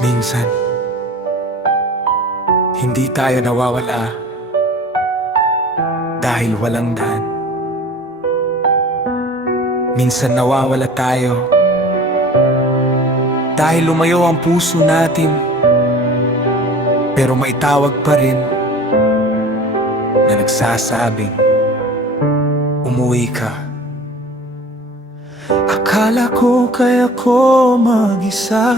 Minsan, hindi tayo nawawala dahil walang daan. Minsan nawawala tayo dahil lumayo ang puso natin, pero may tawag pa rin na nagsasabing, umuwi ka. Akala ko kaya ko mag-isa,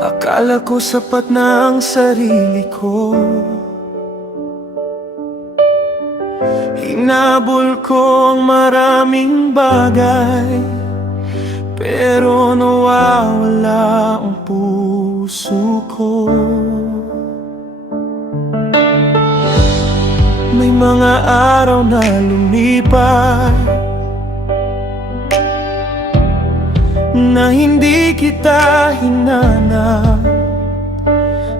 akala ko sapat na ang sarili ko. Hinabol ko ang maraming bagay, pero nawawala ang puso ko. May mga araw na lumipas na hindi kita hinanap,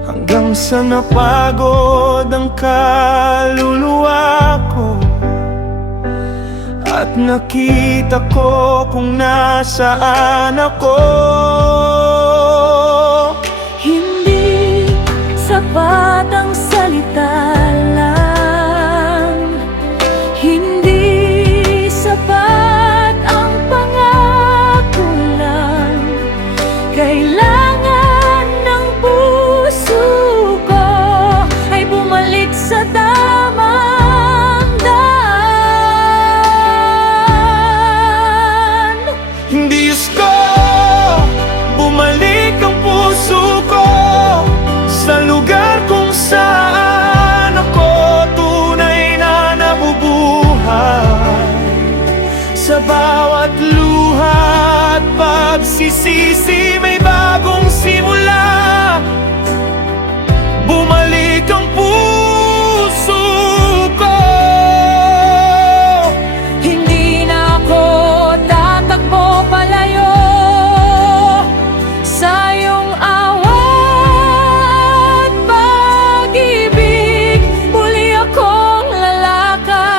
hanggang sa napagod ang kaluluwa ko at nakita ko kung nasaan ako. Hindi sapat ang salita lang, hindi sapat ang pangako lang. Kailangan ng puso ko ay bumalik sa tamang daan. Diyos ko, bumalik ang puso ko sa lugar kung saan ako tunay na nabubuhay. Sa bawat luha at pagsisisi may bagong simula. Bumalik ang puso ko. Hindi na ako tatakbo palayo sa iyong awa at pag-ibig. Muli akong lalakad.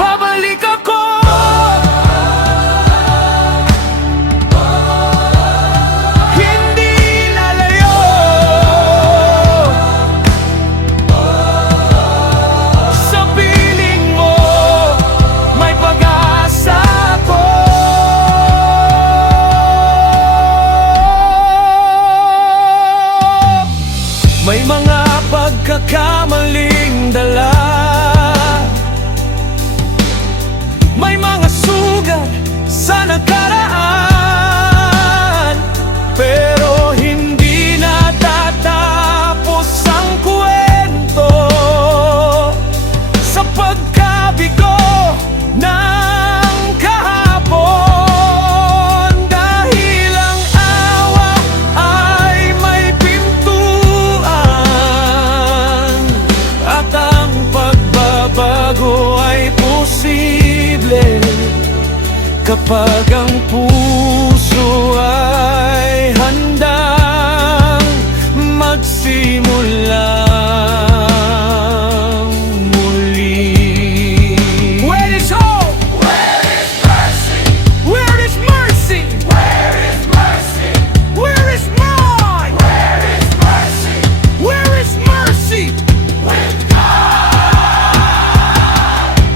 Babalik ako. Hindi lalayo. Sa piling mo may pag-asa ko. May mga pagkakamaling dala, may mga sugat sa nakaraan, pero hindi natatapos ang kwento sa pagkabigo ng kahapon. Dahil ang awa ay may pintuan at ang pagbabago ay posible kapag ang puso ay handang magsimula muli. Where is hope? Where is mercy? Where is mercy? Where is mercy? Where is mine? Where is mercy? Where is mercy? With God.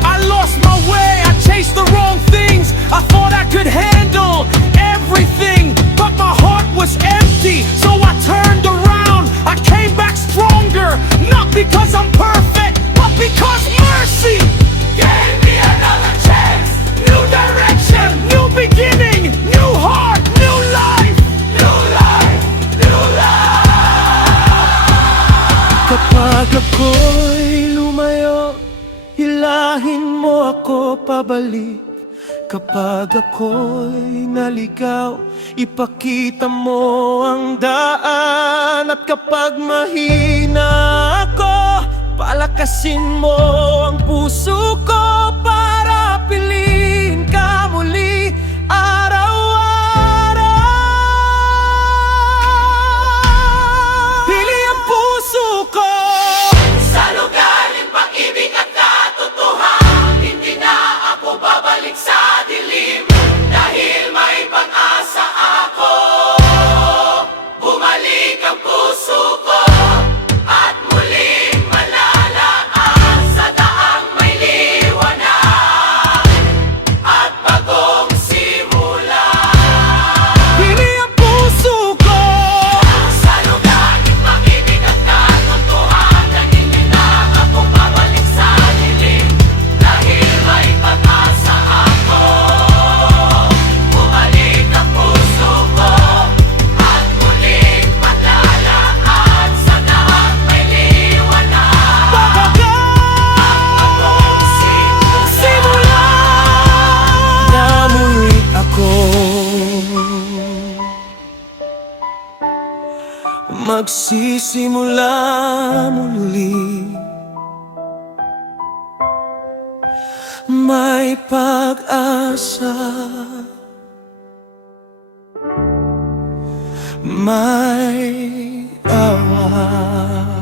I lost my way, I chased the wrong things. I thought I could handle everything, but my heart was empty. So I turned around, I came back stronger. Not because I'm perfect, but because mercy gave me another chance. New direction, new beginning, new heart, new life. New life, new life. Kapag ako'y lumayo, hilahin mo ako pabalik. Kapag ako'y naligaw, ipakita mo ang daan. At kapag mahina ako, palakasin mo ang puso ko para piliin ka muli araw-araw. Pili ang puso ko sa lugar ng pag-ibig at katotohanan. Hindi na ako magsimula muli. May pag-asa, may awa.